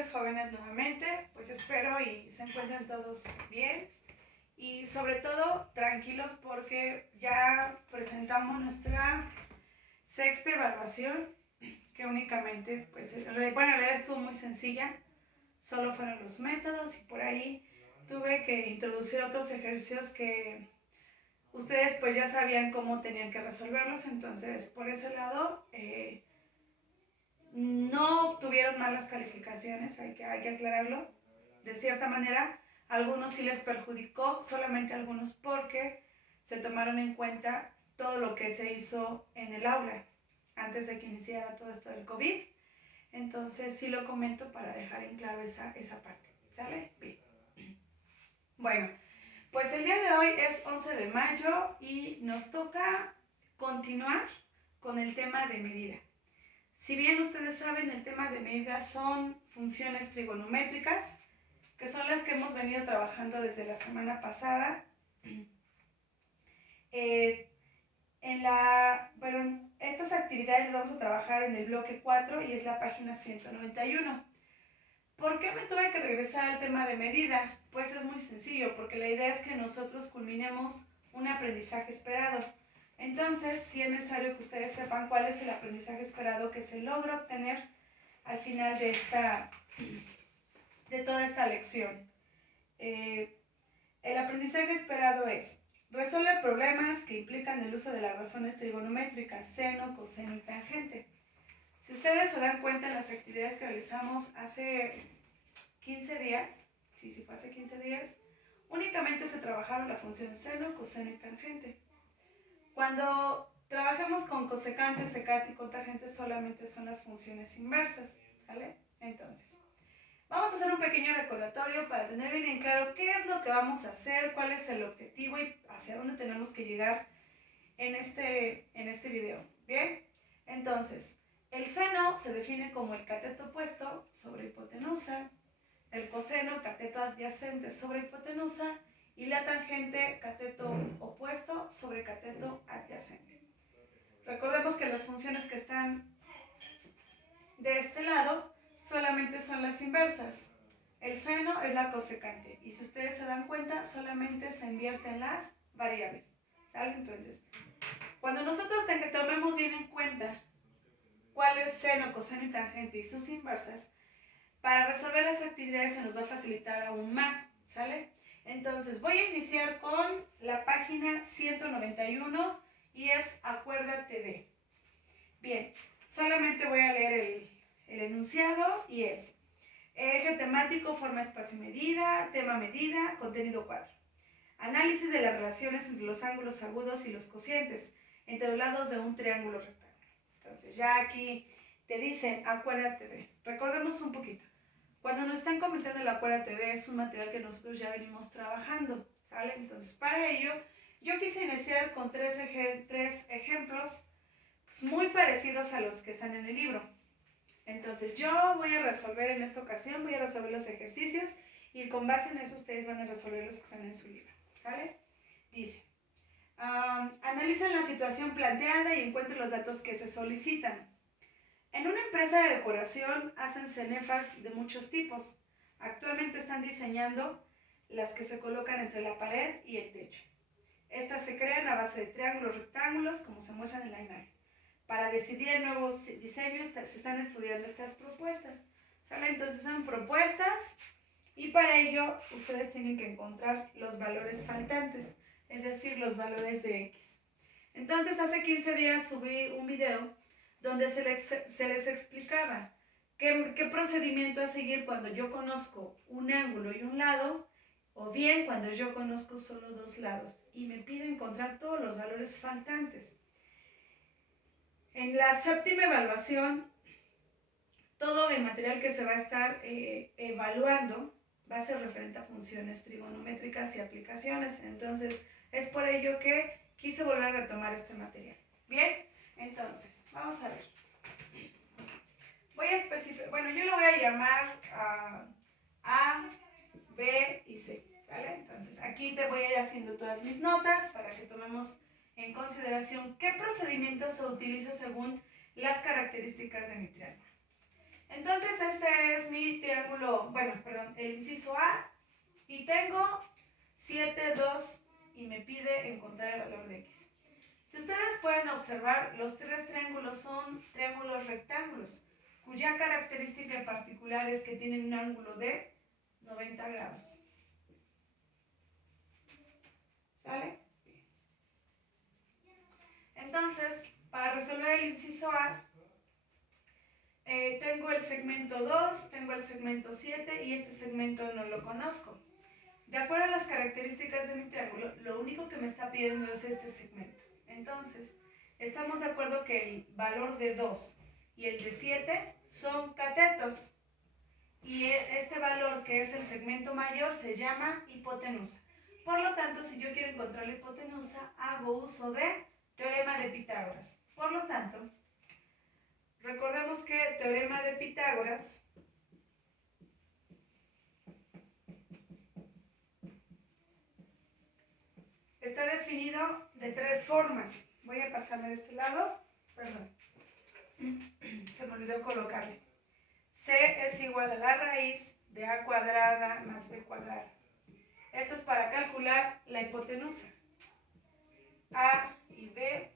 tardes, jóvenes, nuevamente. Pues espero y se encuentren todos bien y sobre todo tranquilos porque ya presentamos nuestra sexta evaluación, que únicamente, pues, en realidad estuvo muy sencilla, solo fueron los métodos y por ahí tuve que introducir otros ejercicios que ustedes pues ya sabían cómo tenían que resolverlos, entonces por ese lado no obtuvieron malas calificaciones, hay que aclararlo. De cierta manera, a algunos sí les perjudicó, solamente a algunos porque se tomaron en cuenta todo lo que se hizo en el aula antes de que iniciara todo esto del COVID. Entonces sí lo comento para dejar en claro esa parte. ¿Sale? Bien. Bueno, pues el día de hoy es 11 de mayo y nos toca continuar con el tema de medida. Si bien ustedes saben, el tema de medida son funciones trigonométricas, que son las que hemos venido trabajando desde la semana pasada. Estas actividades las vamos a trabajar en el bloque 4 y es la página 191. ¿Por qué me tuve que regresar al tema de medida? Pues es muy sencillo, porque la idea es que nosotros culminemos un aprendizaje esperado. Entonces, sí es necesario que ustedes sepan cuál es el aprendizaje esperado que se logra obtener al final de toda esta lección. El aprendizaje esperado es: resuelve problemas que implican el uso de las razones trigonométricas, seno, coseno y tangente. Si ustedes se dan cuenta en las actividades que realizamos hace 15 días, sí, fue hace 15 días, únicamente se trabajaron la función seno, coseno y tangente. Cuando trabajamos con cosecante, secante y cotangente solamente son las funciones inversas, ¿sale? Entonces, vamos a hacer un pequeño recordatorio para tener bien en claro qué es lo que vamos a hacer, cuál es el objetivo y hacia dónde tenemos que llegar en este video. ¿Bien? Entonces, el seno se define como el cateto opuesto sobre hipotenusa, el coseno, cateto adyacente sobre hipotenusa, y la tangente, cateto opuesto sobre cateto adyacente. Recordemos que las funciones que están de este lado solamente son las inversas. El seno es la cosecante, y si ustedes se dan cuenta, solamente se invierten las variables. ¿Sale? Entonces, cuando nosotros tomemos bien en cuenta cuál es seno, coseno y tangente y sus inversas, para resolver las actividades se nos va a facilitar aún más, ¿sale? Entonces voy a iniciar con la página 191 y es acuérdate de. Bien, solamente voy a leer el enunciado y es: eje temático, forma, espacio y medida, tema medida, contenido 4. Análisis de las relaciones entre los ángulos agudos y los cocientes entre los lados de un triángulo rectángulo. Entonces ya aquí te dicen acuérdate de. Recordemos un poquito. Cuando nos están comentando el acuérdate de, es un material que nosotros ya venimos trabajando, ¿sale? Entonces para ello yo quise iniciar con tres ejemplos muy parecidos a los que están en el libro. Entonces yo voy a resolver en esta ocasión, voy a resolver los ejercicios y con base en eso ustedes van a resolver los que están en su libro, ¿sale? Dice: analicen la situación planteada y encuentren los datos que se solicitan. En una empresa de decoración hacen cenefas de muchos tipos. Actualmente están diseñando las que se colocan entre la pared y el techo. Estas se crean a base de triángulos, rectángulos, como se muestran en la imagen. Para decidir el nuevo diseño se están estudiando estas propuestas. ¿Sale? Entonces son propuestas y para ello ustedes tienen que encontrar los valores faltantes, es decir, los valores de X. Entonces hace 15 días subí un video donde se les explicaba qué procedimiento a seguir cuando yo conozco un ángulo y un lado, o bien cuando yo conozco solo dos lados y me pide encontrar todos los valores faltantes. En la séptima evaluación, todo el material que se va a estar evaluando va a ser referente a funciones trigonométricas y aplicaciones. Entonces, es por ello que quise volver a retomar este material. ¿Bien? Entonces, vamos a ver. Voy a especificar, bueno, yo lo voy a llamar A, B y C, ¿vale? Entonces, aquí te voy a ir haciendo todas mis notas para que tomemos en consideración qué procedimiento se utiliza según las características de mi triángulo. Entonces, este es mi triángulo el inciso A, y tengo 7, 2, y me pide encontrar el valor de X. Si ustedes pueden observar, los tres triángulos son triángulos rectángulos, cuya característica en particular es que tienen un ángulo de 90 grados. ¿Sale? Entonces, para resolver el inciso A, tengo el segmento 2, tengo el segmento 7 y este segmento no lo conozco. De acuerdo a las características de mi triángulo, lo único que me está pidiendo es este segmento. Entonces, estamos de acuerdo que el valor de 2 y el de 7 son catetos. Y este valor, que es el segmento mayor, se llama hipotenusa. Por lo tanto, si yo quiero encontrar la hipotenusa, hago uso de teorema de Pitágoras. Por lo tanto, recordemos que el teorema de Pitágoras está definido de tres formas. Voy a pasarme de este lado. Perdón. Se me olvidó colocarle. C es igual a la raíz de A cuadrada más B cuadrada. Esto es para calcular la hipotenusa. A y B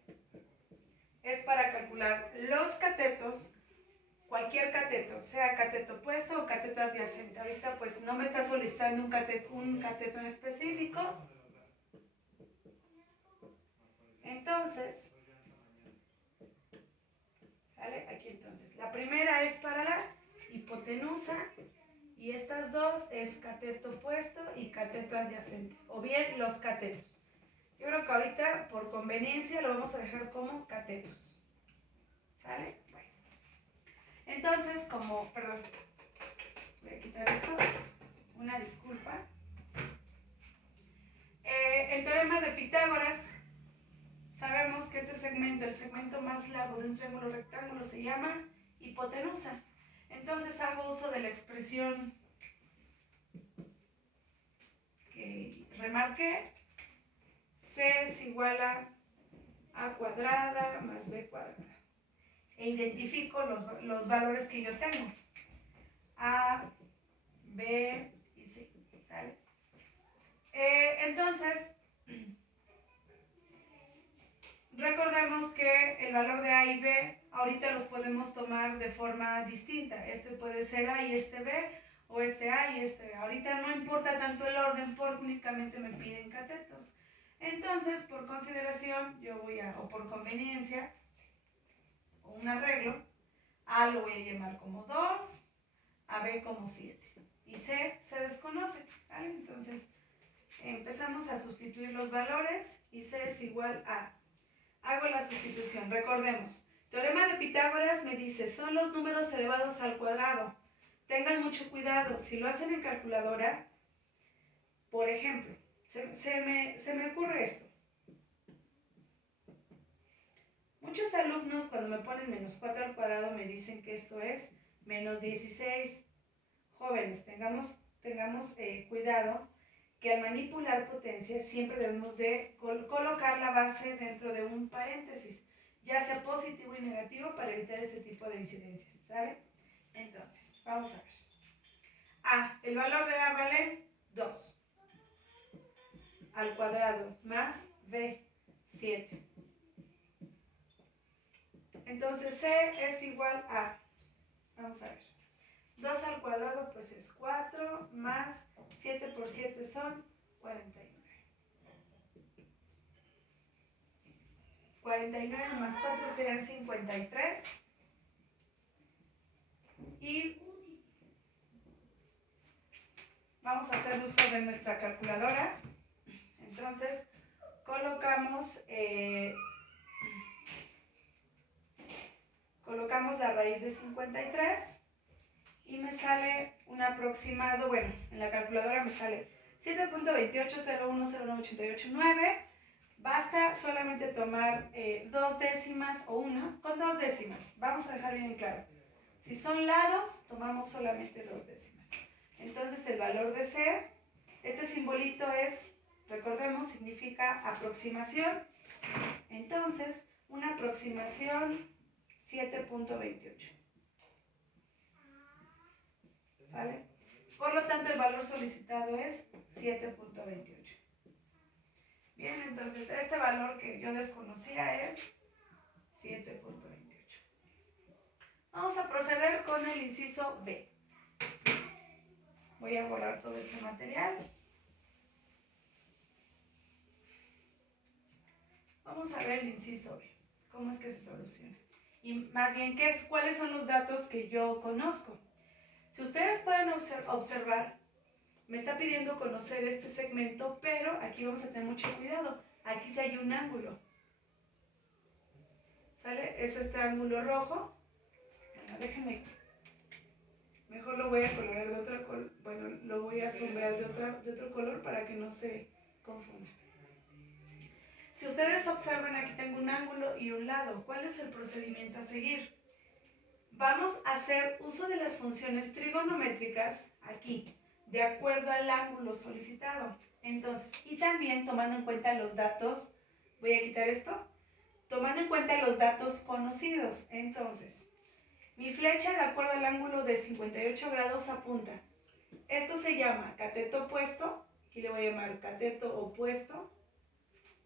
es para calcular los catetos, cualquier cateto, sea cateto opuesto o cateto adyacente. Ahorita pues no me está solicitando un cateto en específico. Entonces, ¿sale? Aquí entonces. La primera es para la hipotenusa y estas dos es cateto opuesto y cateto adyacente, o bien los catetos. Yo creo que ahorita, por conveniencia, lo vamos a dejar como catetos. ¿Sale? Bueno. Entonces, perdón, voy a quitar esto, una disculpa. El teorema de Pitágoras, sabemos que este segmento, el segmento más largo de un triángulo rectángulo, se llama hipotenusa. Entonces hago uso de la expresión que remarqué. C es igual a A cuadrada más B cuadrada. E identifico los valores que yo tengo. A, B y C. ¿Sale? Entonces, recordemos que el valor de A y B ahorita los podemos tomar de forma distinta. Este puede ser A y este B, o este A y este B. Ahorita no importa tanto el orden porque únicamente me piden catetos. Entonces, por consideración, o por conveniencia, o un arreglo, A lo voy a llamar como 2, a B como 7. Y C se desconoce, ¿vale? Entonces, empezamos a sustituir los valores y C es igual a... Hago la sustitución. Recordemos, teorema de Pitágoras me dice, son los números elevados al cuadrado. Tengan mucho cuidado. Si lo hacen en calculadora, por ejemplo, se me ocurre esto. Muchos alumnos cuando me ponen menos 4 al cuadrado me dicen que esto es menos 16. Jóvenes, tengamos cuidado que al manipular potencias siempre debemos de colocar la base dentro de un paréntesis, ya sea positivo y negativo, para evitar ese tipo de incidencias, ¿sale? Entonces, vamos a ver. A, el valor de A vale 2 al cuadrado más B, 7. Entonces C es igual a, vamos a ver, 2 al cuadrado pues es 4 más 7 por 7 son 49. 49 más 4 serían 53. Y vamos a hacer uso de nuestra calculadora. Entonces, colocamos la raíz de 53 y me sale un aproximado, bueno, en la calculadora me sale 7.280109889. Basta solamente tomar 2 décimas o 1, con 2 décimas. Vamos a dejar bien claro. Si son lados, tomamos solamente 2 décimas. Entonces el valor de C, este simbolito es, recordemos, significa aproximación. Entonces, una aproximación 7.28. ¿Sale? Por lo tanto, el valor solicitado es 7.28. Bien, entonces este valor que yo desconocía es 7.28. Vamos a proceder con el inciso B. Voy a borrar todo este material. Vamos a ver el inciso B. ¿Cómo es que se soluciona? Y más bien, ¿cuáles son los datos que yo conozco? Si ustedes pueden observar, me está pidiendo conocer este segmento, pero aquí vamos a tener mucho cuidado. Aquí sí hay un ángulo. ¿Sale? Es este ángulo rojo. Bueno, déjenme. Mejor lo voy a colorear de otro color. Bueno, lo voy a sombrear de otro color para que no se confunda. Si ustedes observan, aquí tengo un ángulo y un lado. ¿Cuál es el procedimiento a seguir? Vamos a hacer uso de las funciones trigonométricas aquí, de acuerdo al ángulo solicitado. Entonces, y también tomando en cuenta los datos, voy a quitar esto, tomando en cuenta los datos conocidos. Entonces, mi flecha de acuerdo al ángulo de 58 grados apunta. Esto se llama cateto opuesto, aquí le voy a llamar cateto opuesto.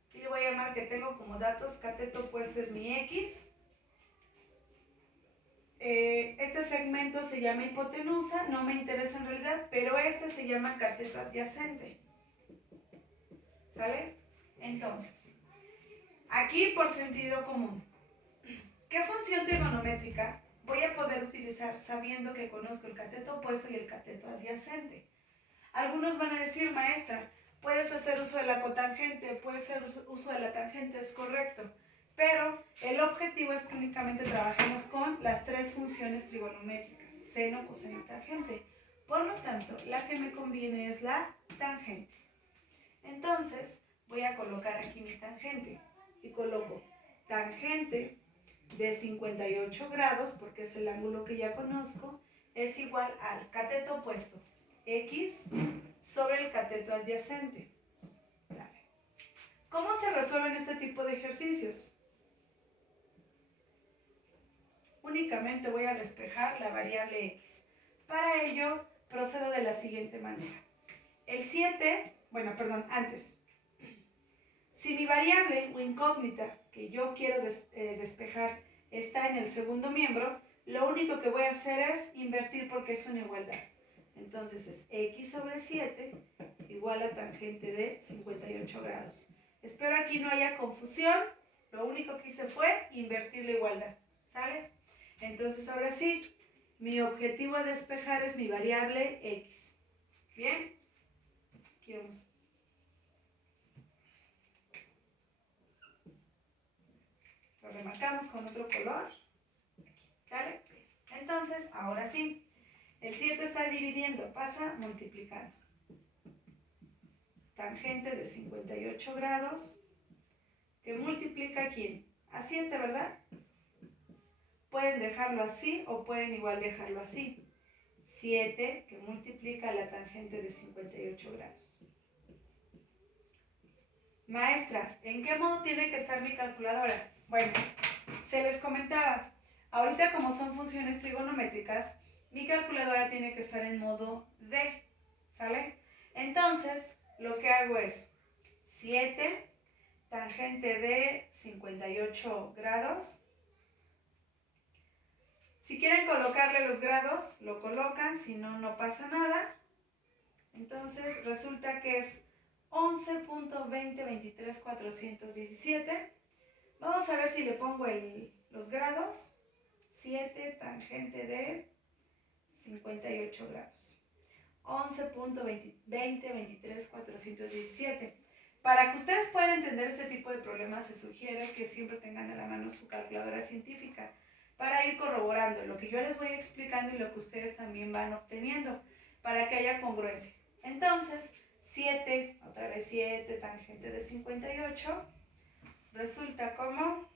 Aquí le voy a llamar que tengo como datos, cateto opuesto es mi X. Este segmento se llama hipotenusa, no me interesa en realidad, pero este se llama cateto adyacente. ¿Sale? Entonces, aquí por sentido común, ¿qué función trigonométrica voy a poder utilizar sabiendo que conozco el cateto opuesto y el cateto adyacente? Algunos van a decir, maestra, puedes hacer uso de la cotangente, puedes hacer uso de la tangente, es correcto. Pero el objetivo es que únicamente trabajemos con las tres funciones trigonométricas, seno, coseno y tangente. Por lo tanto, la que me conviene es la tangente. Entonces, voy a colocar aquí mi tangente y coloco tangente de 58 grados, porque es el ángulo que ya conozco, es igual al cateto opuesto, X, sobre el cateto adyacente. Dale. ¿Cómo se resuelven este tipo de ejercicios? Únicamente voy a despejar la variable X. Para ello, procedo de la siguiente manera. El 7, antes. Si mi variable o incógnita que yo quiero despejar está en el segundo miembro, lo único que voy a hacer es invertir porque es una igualdad. Entonces es X sobre 7 igual a tangente de 58 grados. Espero aquí no haya confusión. Lo único que hice fue invertir la igualdad. ¿Sale? Entonces ahora sí, mi objetivo a despejar es mi variable X. ¿Bien? Aquí vamos. Lo remarcamos con otro color. ¿Sale? Entonces, ahora sí, el 7 está dividiendo, pasa multiplicando. Tangente de 58 grados, que multiplica ¿a quién? A 7, ¿verdad? Pueden dejarlo así o pueden igual dejarlo así. 7 que multiplica la tangente de 58 grados. Maestra, ¿en qué modo tiene que estar mi calculadora? Bueno, se les comentaba, ahorita como son funciones trigonométricas, mi calculadora tiene que estar en modo D, ¿sale? Entonces, lo que hago es 7, tangente de 58 grados. Si quieren colocarle los grados, lo colocan, si no, no pasa nada. Entonces, resulta que es 11.2023.417. Vamos a ver si le pongo los grados. 7 tangente de 58 grados. 11.2023.417. Para que ustedes puedan entender este tipo de problemas, se sugiere que siempre tengan a la mano su calculadora científica para ir corroborando lo que yo les voy explicando y lo que ustedes también van obteniendo, para que haya congruencia. Entonces, 7, otra vez 7, tangente de 58, resulta como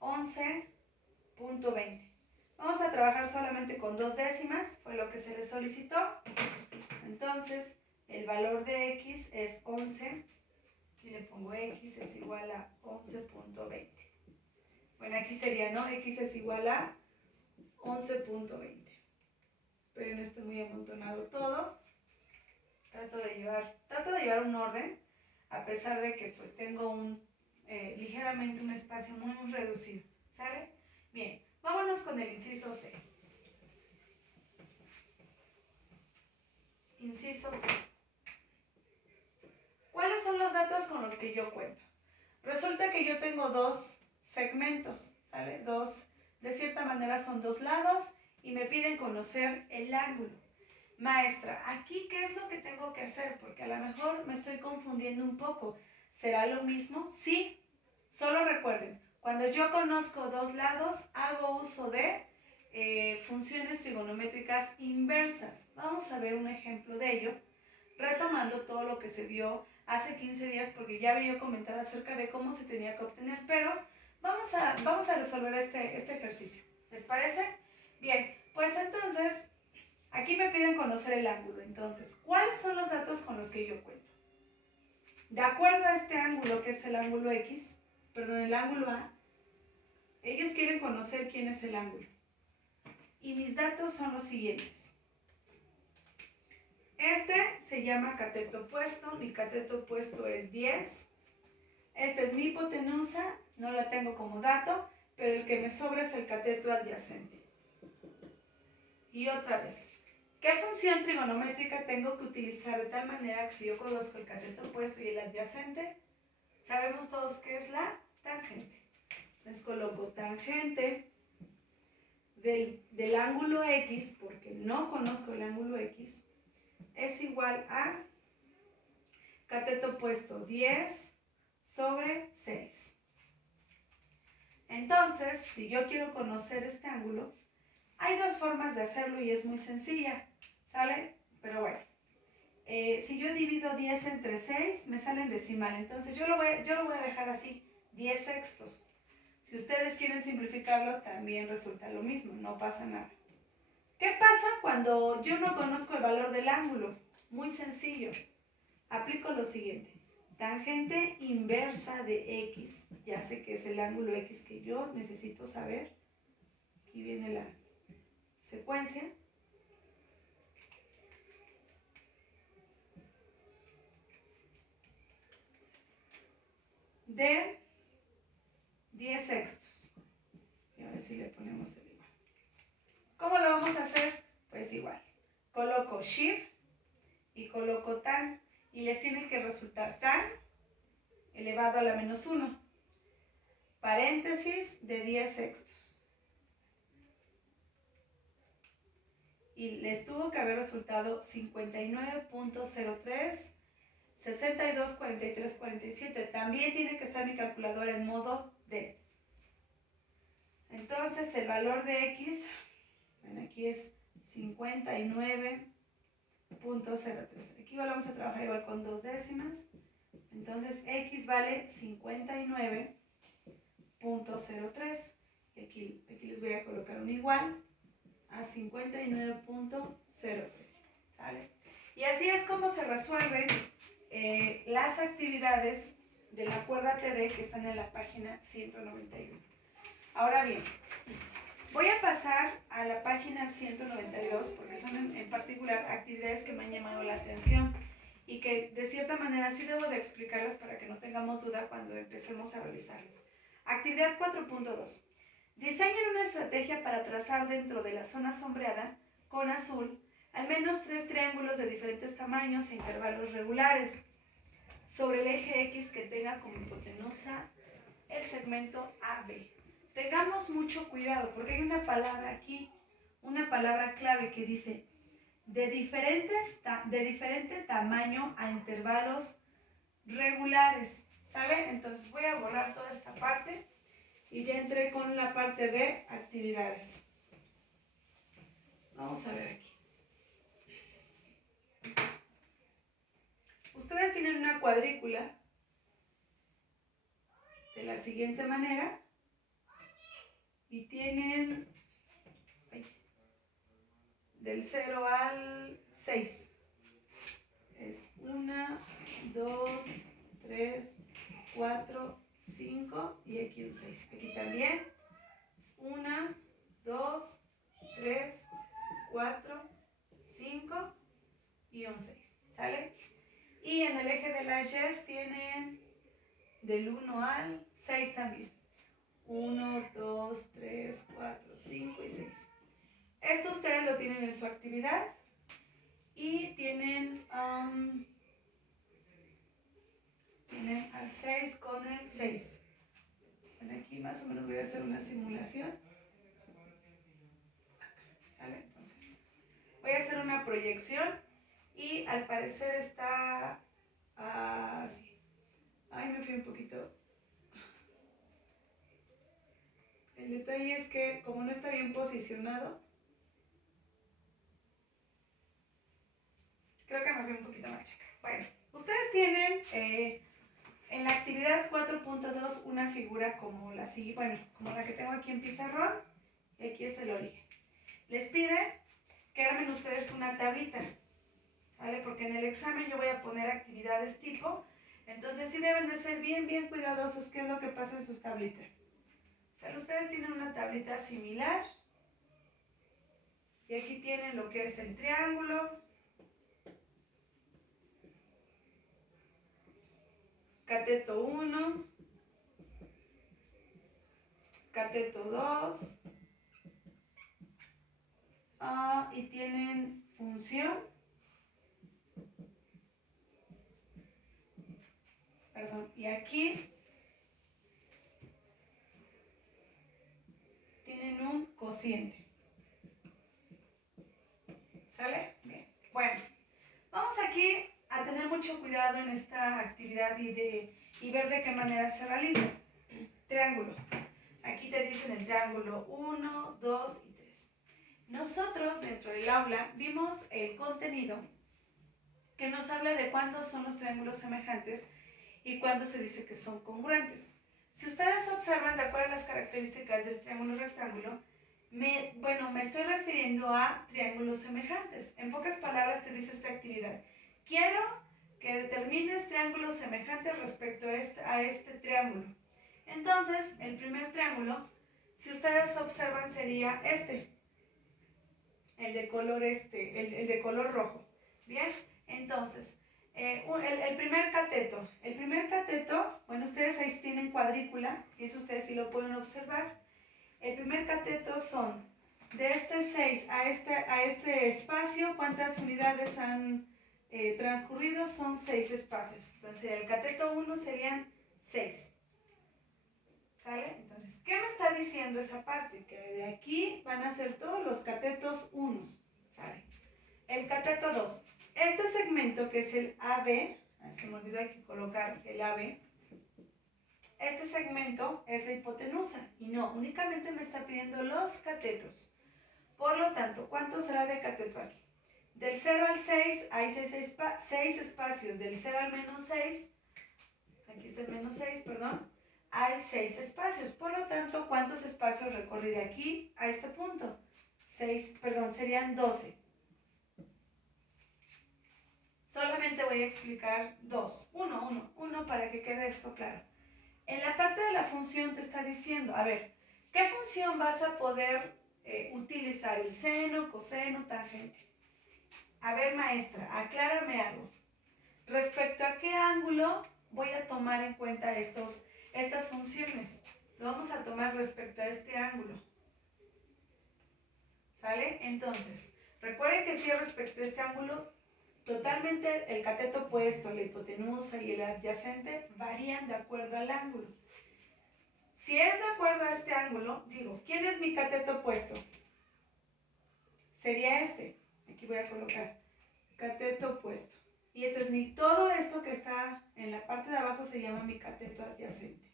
11.20. Vamos a trabajar solamente con 2 décimas, fue lo que se les solicitó. Entonces, el valor de X es 11, y le pongo X es igual a 11.20. Bueno, aquí sería, ¿no? X es igual a 11.20. Espero no esté muy amontonado todo. Trato de llevar un orden, a pesar de que pues tengo ligeramente un espacio muy reducido, ¿sale? Bien, vámonos con el inciso C. Inciso C. ¿Cuáles son los datos con los que yo cuento? Resulta que yo tengo dos segmentos, ¿sale? De cierta manera son dos lados y me piden conocer el ángulo. Maestra, ¿aquí qué es lo que tengo que hacer? Porque a lo mejor me estoy confundiendo un poco. ¿Será lo mismo? Sí. Solo recuerden, cuando yo conozco dos lados, hago uso de funciones trigonométricas inversas. Vamos a ver un ejemplo de ello, retomando todo lo que se dio hace 15 días, porque ya había yo comentado acerca de cómo se tenía que obtener, pero vamos a resolver este ejercicio. ¿Les parece? Bien, pues entonces, aquí me piden conocer el ángulo. Entonces, ¿cuáles son los datos con los que yo cuento? De acuerdo a este ángulo, que es el ángulo X, el ángulo A, ellos quieren conocer quién es el ángulo. Y mis datos son los siguientes. Este se llama cateto opuesto, mi cateto opuesto es 10. Esta es mi hipotenusa, no la tengo como dato, pero el que me sobra es el cateto adyacente. Y otra vez, ¿qué función trigonométrica tengo que utilizar de tal manera que si yo conozco el cateto opuesto y el adyacente, sabemos todos qué es la tangente? Les coloco tangente del ángulo X, porque no conozco el ángulo X, es igual a cateto opuesto 10 sobre 6. Entonces, si yo quiero conocer este ángulo, hay dos formas de hacerlo y es muy sencilla, ¿sale? Pero bueno, si yo divido 10 entre 6, me sale en decimal. Entonces yo lo voy a dejar así, 10 sextos. Si ustedes quieren simplificarlo, también resulta lo mismo, no pasa nada. ¿Qué pasa cuando yo no conozco el valor del ángulo? Muy sencillo. Aplico lo siguiente. Tangente inversa de X. Ya sé que es el ángulo X que yo necesito saber. Aquí viene la secuencia. De 10 sextos. Y a ver si le ponemos el igual. ¿Cómo lo vamos a hacer? Pues igual. Coloco shift y coloco tan. Y les tiene que resultar tan elevado a la menos 1. Paréntesis de 10 sextos. Y les tuvo que haber resultado 59.03, 62, 43, 47. También tiene que estar mi calculadora en modo D. Entonces el valor de X, bueno, aquí es 59.03. Aquí vamos a trabajar igual con dos décimas. Entonces X vale 59.03. Y aquí les voy a colocar un igual a 59.03. ¿Vale? Y así es como se resuelven las actividades de la cuerda TD que están en la página 191. Ahora bien, voy a pasar a la página 192 porque son en particular actividades que me han llamado la atención y que de cierta manera sí debo de explicarlas para que no tengamos duda cuando empecemos a realizarlas. Actividad 4.2. Diseñen una estrategia para trazar dentro de la zona sombreada con azul al menos 3 triángulos de diferentes tamaños e intervalos regulares sobre el eje X que tenga como hipotenusa el segmento AB. Tengamos mucho cuidado porque hay una palabra aquí, una palabra clave que dice de diferente tamaño a intervalos regulares, ¿sale? Entonces voy a borrar toda esta parte y ya entré con la parte de actividades. Vamos a ver aquí. Ustedes tienen una cuadrícula de la siguiente manera y tienen del 0 al 6. Es 1, 2, 3, 4, 5 y aquí un 6. Aquí también es 1, 2, 3, 4, 5 y un 6, ¿sale? Y en el eje de las Y tienen del 1 al 6 también. 1, 2, 3, 4, 5 y 6. Esto ustedes lo tienen en su actividad y tienen al 6 con el 6. Aquí más o menos voy a hacer una simulación. ¿Vale? Entonces, voy a hacer una proyección y al parecer está así. Ay, me fui un poquito. El detalle es que como no está bien posicionado, creo que me fui un poquito más chica. Bueno, ustedes tienen en la actividad 4.2 una figura como la que tengo aquí en pizarrón, y aquí es el origen. Les pide que armen ustedes una tablita, ¿sale? Porque en el examen yo voy a poner actividades tipo, entonces sí deben de ser bien cuidadosos qué es lo que pasa en sus tablitas. O sea, ustedes tienen una tablita similar, y aquí tienen lo que es el triángulo, cateto 1, cateto 2, y tienen función, y aquí tienen un cociente. ¿Sale? Bien. Bueno, vamos aquí a tener mucho cuidado en esta actividad y ver de qué manera se realiza. Triángulo. Aquí te dicen el triángulo 1, 2 y 3. Nosotros dentro del aula vimos el contenido que nos habla de cuándo son los triángulos semejantes y cuándo se dice que son congruentes. Si ustedes observan de acuerdo a las características del triángulo rectángulo, me estoy refiriendo a triángulos semejantes. En pocas palabras te dice esta actividad: quiero que determines triángulos semejantes respecto a este triángulo. Entonces, el primer triángulo, si ustedes observan, sería el de color rojo. Bien, entonces, el primer cateto. El primer cateto, bueno, ustedes ahí tienen cuadrícula, y eso ustedes sí lo pueden observar. El primer cateto son de este 6 a este espacio, ¿cuántas unidades han transcurrido? Son 6 espacios. Entonces, el cateto 1 serían 6. ¿Sale? Entonces, ¿qué me está diciendo esa parte? Que de aquí van a ser todos los catetos 1. ¿Sale? El cateto 2. Este segmento que es el AB, se me olvidó aquí colocar el AB. Este segmento es la hipotenusa y no, únicamente me está pidiendo los catetos. Por lo tanto, ¿cuánto será de cateto aquí? Del 0 al 6 hay 6 espacios. Del 0 al menos 6, aquí está el menos 6, perdón, hay 6 espacios. Por lo tanto, ¿cuántos espacios recorrí de aquí a este punto? Serían 12. Solamente voy a explicar uno para que quede esto claro. En la parte de la función te está diciendo, a ver, ¿qué función vas a poder utilizar? El seno, coseno, tangente. A ver, maestra, aclárame algo. Respecto a qué ángulo voy a tomar en cuenta estas funciones. Lo vamos a tomar respecto a este ángulo. ¿Sale? Entonces, recuerden que si es respecto a este ángulo, totalmente el cateto opuesto, la hipotenusa y el adyacente varían de acuerdo al ángulo. Si es de acuerdo a este ángulo, digo, ¿quién es mi cateto opuesto? Sería este. Aquí voy a colocar cateto opuesto. Y este es todo esto que está en la parte de abajo se llama mi cateto adyacente.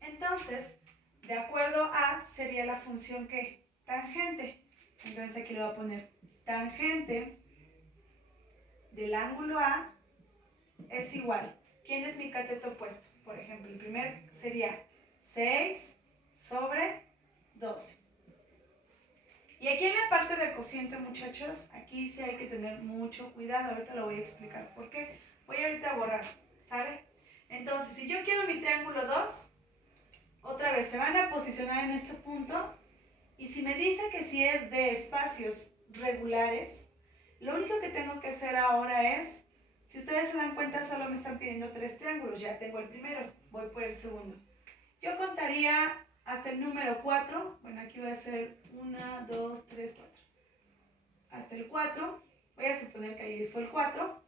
Entonces, de acuerdo a sería la función ¿qué? Tangente. Entonces aquí le voy a poner tangente del ángulo A es igual. ¿Quién es mi cateto opuesto? Por ejemplo, el primer sería 6 sobre 12. Y aquí en la parte de cociente, muchachos, aquí sí hay que tener mucho cuidado. Ahorita lo voy a explicar por qué. Voy ahorita a borrar, ¿sale? Entonces, si yo quiero mi triángulo 2, otra vez se van a posicionar en este punto. Y si me dice que si es de espacios regulares, Lo único que tengo que hacer ahora es, si ustedes se dan cuenta, solo me están pidiendo 3 triángulos. Ya tengo el primero, voy por el segundo. Yo contaría hasta el número 4. Bueno, aquí voy a hacer 1, 2, 3, 4. Hasta el 4. Voy a suponer que ahí fue el 4.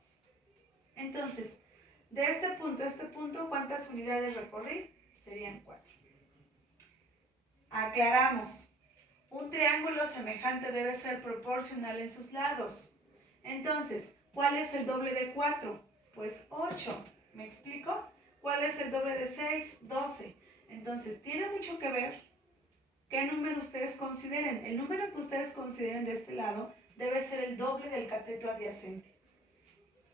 Entonces, de este punto a este punto, ¿cuántas unidades recorrí? Serían 4. Aclaramos. Un triángulo semejante debe ser proporcional en sus lados. Entonces, ¿cuál es el doble de 4? Pues 8. ¿Me explico? ¿Cuál es el doble de 6? 12. Entonces, tiene mucho que ver qué número ustedes consideren. El número que ustedes consideren de este lado debe ser el doble del cateto adyacente.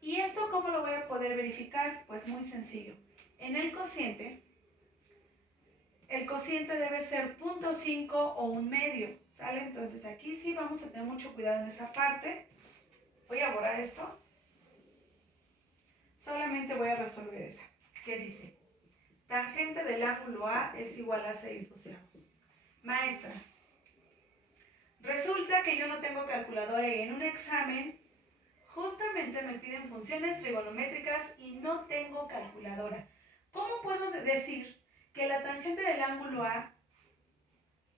¿Y esto cómo lo voy a poder verificar? Pues muy sencillo. En el cociente debe ser 0.5 o un medio, ¿sale? Entonces aquí sí vamos a tener mucho cuidado en esa parte. Voy a borrar esto. Solamente voy a resolver esa. ¿Qué dice? Tangente del ángulo A es igual a 6/12. Maestra, resulta que yo no tengo calculadora y en un examen justamente me piden funciones trigonométricas y no tengo calculadora. ¿Cómo puedo decir que la tangente del ángulo A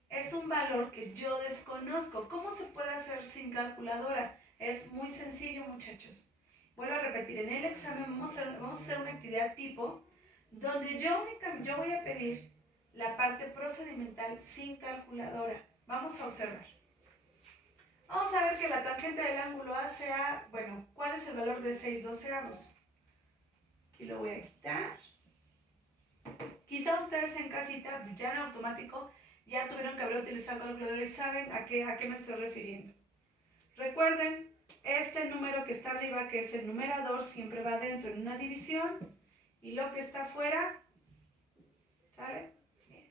es un valor que yo desconozco? ¿Cómo se puede hacer sin calculadora? Es muy sencillo, muchachos. Vuelvo a repetir, en el examen vamos a hacer una actividad tipo donde yo voy a pedir la parte procedimental sin calculadora. Vamos a observar. Vamos a ver que la tangente del ángulo A sea, bueno, ¿cuál es el valor de 6/12? Aquí lo voy a quitar. Quizá ustedes en casita, ya en automático, ya tuvieron que haber utilizado calculadora y saben a qué me estoy refiriendo. Recuerden, este número que está arriba, que es el numerador, siempre va dentro en una división y lo que está afuera, ¿sale? Bien.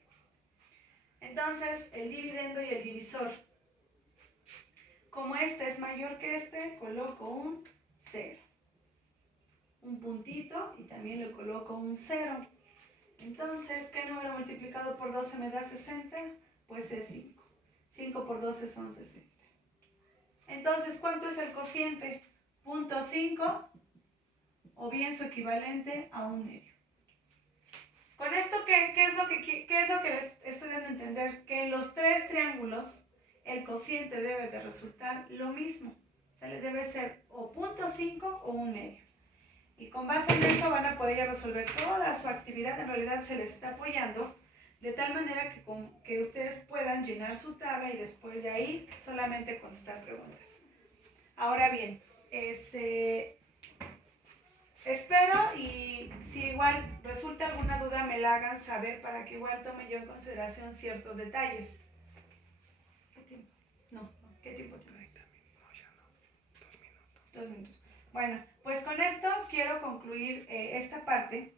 Entonces, el dividendo y el divisor. Como este es mayor que este, coloco un 0. Un puntito y también le coloco un 0. Entonces, ¿qué número multiplicado por 12 me da 60? Pues es 5. 5 por 12 son 60. Entonces, ¿cuánto es el cociente? 0.5 o bien su equivalente a un medio. Con esto, ¿qué es lo que les estoy dando a entender? Que en los 3 triángulos el cociente debe de resultar lo mismo. O sea, le debe ser o 0.5 o un medio. Y con base en eso van a poder resolver toda su actividad. En realidad se les está apoyando de tal manera que ustedes puedan llenar su tabla y después de ahí solamente contestar preguntas. Ahora bien, espero y si igual resulta alguna duda me la hagan saber para que igual tome yo en consideración ciertos detalles. ¿Qué tiempo? No, ¿qué tiempo tiene? 30 minutos, ya no, 2 minutos. 2 minutos. Bueno, pues con esto quiero concluir esta parte.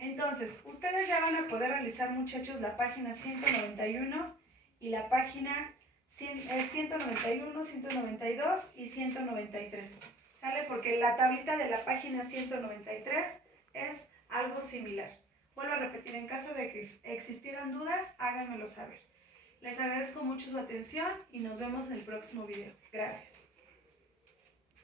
Entonces, ustedes ya van a poder realizar, muchachos, la página 191 y la página 191, 192 y 193. ¿Sale? Porque la tablita de la página 193 es algo similar. Vuelvo a repetir, en caso de que existieran dudas, háganmelo saber. Les agradezco mucho su atención y nos vemos en el próximo video. Gracias.